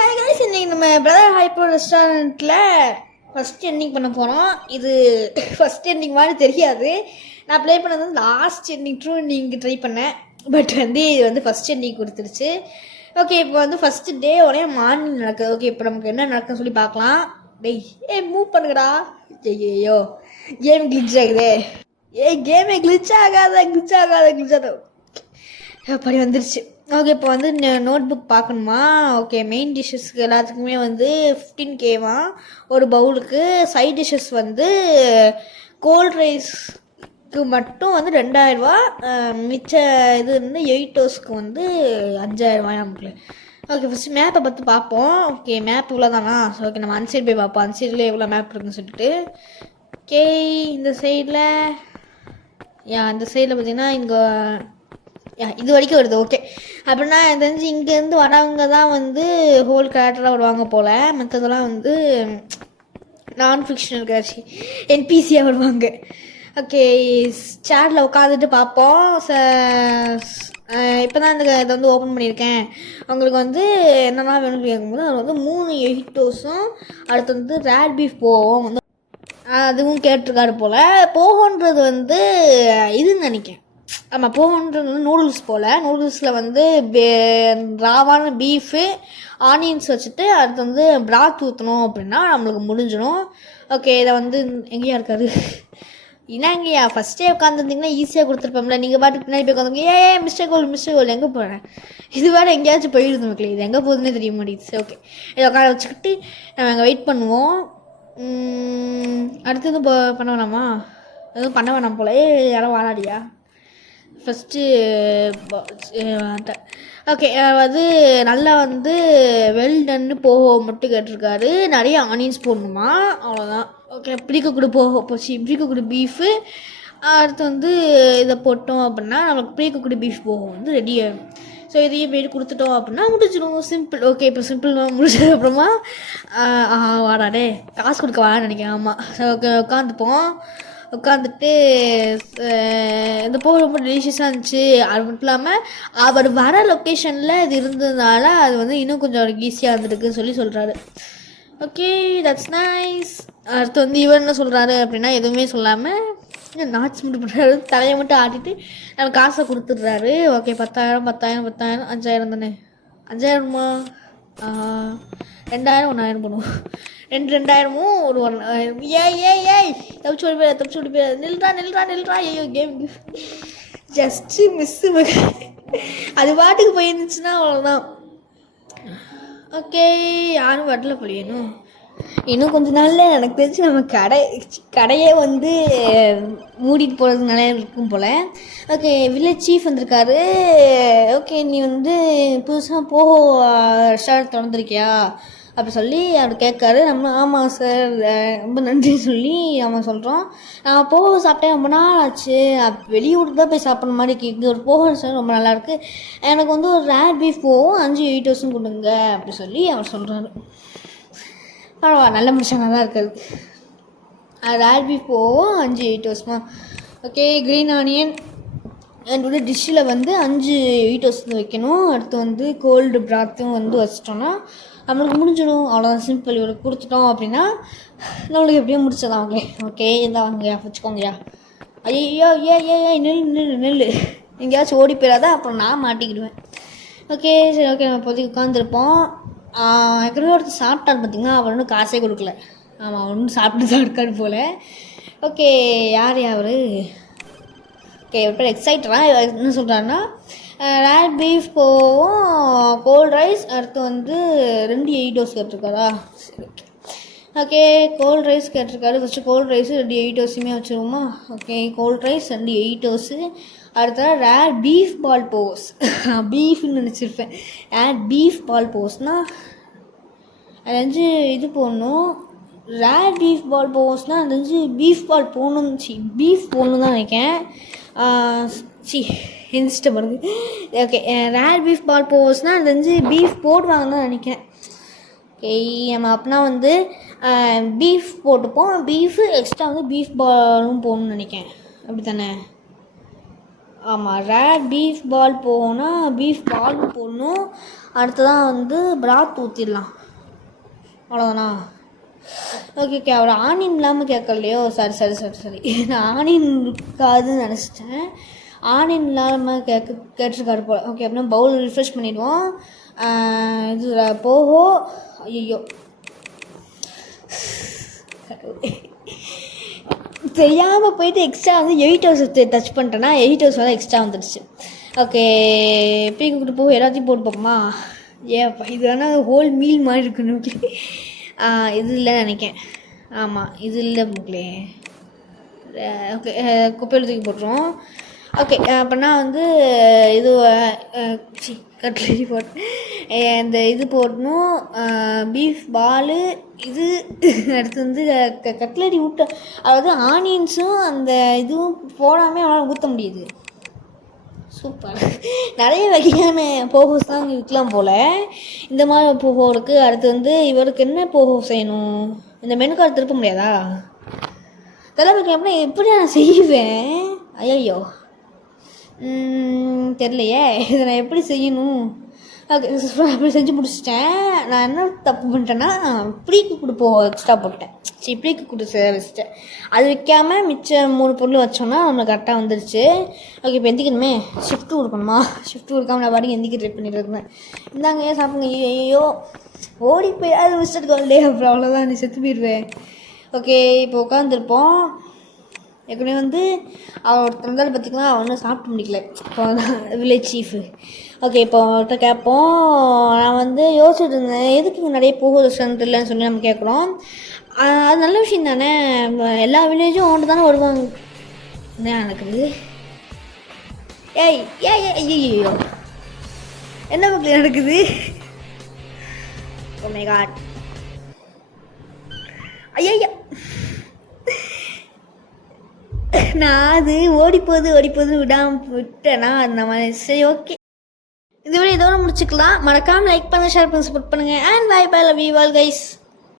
Hi guys, இன்னைக்கு நம்ம brother hyper ரெஸ்டாரண்ட்டில் ஃபஸ்ட் எண்டிங் பண்ண போகிறோம். இது ஃபஸ்ட் எண்டிங் மாதிரி தெரியாது. நான் ப்ளே பண்ணது வந்து last ending true ending try பண்ணேன். பட் வந்து இது வந்து ஃபஸ்ட் எண்டிங் கொடுத்துருச்சு. ஓகே, இப்போ வந்து ஃபஸ்ட்டு டே ஒரே மார்னிங் நடக்குது. ஓகே, இப்போ நமக்கு என்ன நடக்குன்னு சொல்லி பார்க்கலாம். டேய் மூவ் பண்ணுங்கடா. ஐயோ கேம் கிளிச் ஆகுது. கேமே கிளிச் ஆகாத அப்படி வந்துருச்சு. ஓகே, இப்போ வந்து நோட் புக் பார்க்கணுமா? ஓகே, மெயின் டிஷ்ஷஸ்க்கு எல்லாத்துக்குமே வந்து 15K ஒரு பவுலுக்கு. சைட் டிஷ்ஷஸ் வந்து கோல்ட் ரைஸ்க்கு மட்டும் வந்து 2000, மிச்ச இது வந்து 8 ஹவர்ஸ்க்கு வந்து 5000 நமக்கு. ஓகே, ஃபஸ்ட்டு மேப்பை பார்த்து பார்ப்போம். ஓகே, மேப் இவ்வளோ தானா? ஓகே, நம்ம அன்சைட் போய் பார்ப்போம். அன்சைடில் எவ்வளோ மேப் இருக்குன்னு சொல்லிட்டு. ஓகே, இந்த சைடில் இந்த சைடில் பார்த்தீங்கன்னா இங்கே இது வரைக்கும் வருது. ஓகே, அப்படின்னா எனக்கு தெரிஞ்சு இங்கேருந்து வரவங்க தான் வந்து ஹோல் கேரக்டராக வருவாங்க போல். மற்றதெல்லாம் வந்து நான் ஃபிக்ஷனல் கேரக்டர் என்பிசியாக வருவாங்க. ஓகே, சேரில் உட்காந்துட்டு பார்ப்போம். இப்போ தான் இதை வந்து ஓப்பன் பண்ணியிருக்கேன். அவங்களுக்கு வந்து என்னென்னா வேணும்னு கேட்கும்போது அது வந்து 3 8 அடுத்து வந்து ரேட் பீஃப் போவோம் வந்து அதுவும் கேட்டிருக்காரு போல். போகன்றது வந்து இதுன்னு நினைக்கிறேன். ஆமாம், போகன்றது வந்து நூடுல்ஸ் போல். நூடுல்ஸில் வந்து ராவான பீஃபு ஆனியன்ஸ் வச்சுட்டு அடுத்து வந்து பிராத் ஊற்றணும் அப்படின்னா நம்மளுக்கு முடிஞ்சிடும். ஓகே, இதை வந்து எங்கேயா இருக்காரு? என்னங்கய்யா ஃபஸ்ட்டே உட்காந்துருந்தீங்கன்னா ஈஸியாக கொடுத்துருப்போம்ல. நீங்கள் பாட்டுக்கு பின்னாடி போய் உட்காந்துங்க. மிஸ்டேக் கோல் எங்கே போகிறேன்? இது வேறு எங்கேயாச்சும் போயிடுது மக்களே. இது எங்கே போகுதுன்னே தெரிய மாட்டேங்குது. ஓகே, இதை உட்கார வச்சுக்கிட்டு நம்ம அங்கே வெயிட் பண்ணுவோம். அடுத்தது பண்ண வேணாமா? எதுவும் பண்ண வேணாம் போல. யாரும் வாழாடியா ஃபஸ்ட்டு? ஓகே, வந்து நல்லா வந்து வெல்டன்னு போக மட்டும் கேட்டிருக்காரு. நிறைய ஆனியன்ஸ் போடணுமா, அவ்வளோதான். Okay, precooked beef. அடுத்து வந்து இதை போட்டோம் அப்படின்னா நம்மளுக்கு ப்ரீக்குக்குடு பீஃப் போகும் வந்து ரெடி ஆகிடும். ஸோ இதையும் போய்ட்டு கொடுத்துட்டோம் அப்படின்னா முடிச்சிடும். சிம்பிள். ஓகே, இப்போ சிம்பிள் முடிச்சது அப்புறமா வாடாடே காசு கொடுக்க வாடான்னு நினைக்கிறேன். ஆமாம், ஸோ ஓகே உட்காந்துட்டு இந்த போக ரொம்ப டெலிஷியஸாக இருந்துச்சு. அது மட்டும் இல்லாமல் அவர் வர லொக்கேஷனில் இது இருந்ததுனால அது வந்து இன்னும் கொஞ்சம் அவருக்கு ஈஸியாக இருந்திருக்குன்னு சொல்கிறாரு. Okay, that's nice. அடுத்து வந்து இவர் என்ன சொல்கிறாரு அப்படின்னா எதுவுமே சொல்லாமல் நாட்ஸ் மட்டும் பண்ணுறாரு. தலையை மட்டும் ஆட்டிட்டு நம்ம காசை கொடுத்துட்றாரு. ஓகே, 10,000 5000 தானே? 5000மா? 2000 1000 பண்ணுவோம். 2000 ஒரு 1000. ஏய் தப்பிச்சு ஓடி போய் நில்றா. ஐயோ கேம் ஜஸ்ட்டு மிஸ்ஸு. அது பாட்டுக்கு போயிருந்துச்சுன்னா அவ்வளோதான். ஓகே, யாரும் வரல போலியணும். இன்னும் கொஞ்ச நாளில் எனக்கு தெரிஞ்சு நம்ம கடையே வந்து மூடிட்டு போகிறதுனால இருக்கும் போல். ஓகே, வில்லேஜ் சீஃப் வந்திருக்காரு. ஓகே, நீ வந்து புதுசாக ரெஸ்டாரண்ட் திறந்துருக்கியா அப்படி சொல்லி அவர் கேட்காரு. நம்ம ஆமாம் சார் ரொம்ப நன்றி சொல்லி அவன் சொல்கிறோம். நான் சாப்பிட்டேன் ரொம்ப நாள் ஆச்சு. வெளியூர் தான் போய் சாப்பிட்ற மாதிரி இருக்குது. இங்கே ஒரு ரெஸ்டாரண்ட் ரொம்ப நல்லாயிருக்கு. எனக்கு வந்து ஒரு ரேட் பீஃப் போகும் 5-8 கொடுங்க அப்படி சொல்லி அவர் சொல்கிறாரு. பரவாயில்ல, நல்ல மனுஷனாக தான் இருக்காது. ரேட் பீஃப் போகும் 5-8 ஓகே, க்ரீன் ஆனியன் என்னோட டிஷ்ஷில் வந்து 5-8 வைக்கணும். அடுத்து வந்து கோல்டு பிராத்தும் வந்து வச்சிட்டோன்னா நம்மளுக்கு முடிஞ்சிடும். அவ்வளோதான், சிம்பிள். இவருக்கு கொடுத்துட்டோம் அப்படின்னா நம்மளுக்கு எப்படியும் முடிச்சதான் அவங்களே. ஓகே, இருந்தால் வாங்கய்யா வச்சுக்கோங்கய்யா. ஐயோ நெல் எங்கேயாச்சும் ஓடி போயிடாத, அப்புறம் நான் மாட்டிக்கிடுவேன். ஓகே சரி, ஓகே நம்ம இப்போதைக்கு உட்காந்துருப்போம். ஏற்கனவே ஒருத்தர் சாப்பிட்டாரு பார்த்தீங்கன்னா அவர் ஒன்றும் காசே கொடுக்கல. ஆமாம், ஒன்றும் சாப்பிட்டு தான் இருக்காரு போல். ஓகே, யார் அவர்? ஓகே, இப்போ எக்ஸைட்டடாக என்ன சொல்கிறாருன்னா ரேட் பீஃப் போவும் கோல்ட் ரைஸ் அடுத்து வந்து 2 கேட்டிருக்காரா? சரி, ஓகே கோல்ட் ரைஸ் கேட்டிருக்காரு. ஃபஸ்ட்டு கோல்ட் ரைஸு 2 வச்சுருவோமா? ஓகே, கோல்ட் ரைஸ் 2 அடுத்த ரேட் பீஃப் பால் போஸ். பீஃப்னு நினச்சிருப்பேன். ரேட் பீஃப் பால் போஸ்னால் அது வந்து இது போடணும். ரேட் பீஃப் பால் போஸ்னால் அது வந்து பீஃப் பால் போடணும். பீஃப் போடணும் தான் நினைக்கிறேன். இன்ஸ்டா பாருங்க. ஓகே, ரேட் பீஃப் பால் போஸ்னால் அது வந்து பீஃப் போடுவாங்கன்னு தான் நினைக்கிறேன். ஓகே, நம்ம அப்படின்னா வந்து பீஃப் போட்டுப்போம். பீஃபு எக்ஸ்ட்ரா வந்து பீஃப் பாலும் போடணும்னு நினைக்கிறேன். அப்படி தானே? ஆமாம், ரேர் பீஃப் பால் போனால் பீஃப் பால் போடணும். அடுத்ததான் வந்து பிராத் ஊற்றிடலாம். அவ்வளோதானா? Okay okay. அவர் ஆனியன் இல்லாமல் கேட்கலையோ? சரி. நான் ஆனியன் இருக்காதுன்னு நினச்சிட்டேன். ஆனியன் இல்லாமல் கேட்டிருக்காரு போல். ஓகே, அப்படின்னா பவுல் ரிஃப்ரெஷ் பண்ணிவிடுவோம். இது போகோ. ஐயோ, தெரியாமல் போயிட்டு எக்ஸ்ட்ரா வந்து 8 ஹவர்ஸ் டச் பண்ணிட்டேன்னா 8 ஹவர்ஸ் வந்து எக்ஸ்ட்ரா வந்துடுச்சு. ஓகே, பீக்கு கூட்டு போக எல்லாத்தையும் போட்டு பார்ப்போமா? ஏப்பா, இது ஆனால் ஹோல் மீல் மாதிரி இருக்கணும். இது இல்லைன்னு நினைக்கேன். ஆமாம், இது இல்லை முக்களே. ஓகே, குப்பையில் தூக்கி போட்டுருவோம். ஓகே, அப்படின்னா வந்து இது கட்லரி போட்டு இந்த இது போடணும். பீஃப் பாலு இது. அடுத்து வந்து கட்லரி ஊட்ட, அதாவது ஆனியன்ஸும் அந்த இதுவும் போடாமல் அவனால் ஊற்ற முடியுது. சூப்பர். நிறைய வகையான போகோஸ் தான் விற்கலாம் போல். இந்த மாதிரி போகோ இருக்குது. அடுத்து வந்து இவருக்கு என்ன போகோ செய்யணும்? இந்த மெனு கார்டு திருப்ப முடியாதா? தலைமைக்கு அப்படின்னா எப்படி நான் செய்வேன்? ஐயோ, தெரிலையே, இதை நான் எப்படி செய்யணும்? ஓகே, அப்படி செஞ்சு முடிச்சிட்டேன். நான் என்ன தப்பு பண்ணிட்டேன்னா ப்ரீக்கு கொடுப்போம் எக்ஸ்ட்ரா போட்டேன். ப்ரீக்கு கொடுத்து வச்சுட்டேன். அது வைக்காமல் மிச்சம் 3 பொருள் வச்சோன்னா நம்மளுக்கு கரெக்டாக வந்துடுச்சு. ஓகே, இப்போ எந்திக்கணுமே. ஷிஃப்ட்டு கொடுக்கணுமா? ஷிஃப்ட்டு கொடுக்காம நான் பாட்டுக்கு எந்திக்க ட்ரை பண்ணிட்டு இருந்தேன். இந்தாங்க, ஏன் சாப்பிடுங்க. ஐயோ, ஓடி போய் அது விசிட்டு கால்டே. அப்புறம் அவ்வளோதான், நீ செத்து போயிடுவேன். ஓகே, இப்போ உட்காந்துருப்போம். ஏற்கனவே வந்து அவர் தந்தாலும் பார்த்திங்கன்னா அவன் ஒன்றும் சாப்பிட்டு முடிக்கல. இப்போ வில்லேஜ் சீஃபு. ஓகே, இப்போ அவர்கிட்ட கேட்போம். நான் வந்து யோசிச்சுட்டு இருந்தேன், எதுக்கு இங்கே நிறைய போகோ ரெஸ்டாரண்ட் இல்லைன்னு சொல்லி நம்ம கேட்குறோம். அது நல்ல விஷயம் தானே. எல்லா வில்லேஜும் ஓண்டு தானே வருவாங்க. என்ன நடக்குது? ஏய் ஏய் ஐயோ, என்ன மக்கள் நடக்குது? Oh my god. ஐயா, நான் அது ஓடிப்போகுது விடாமல் விட்டேன்னா அது நம்ம சரி. ஓகே, இந்த வீடியோ இதோட முடிச்சுக்கலாம். மறக்காமல் லைக் பண்ணுங்கள், ஷேர் பண்ணுங்கள், சப்போர்ட் பண்ணுங்கள். And bye bye, love you all guys.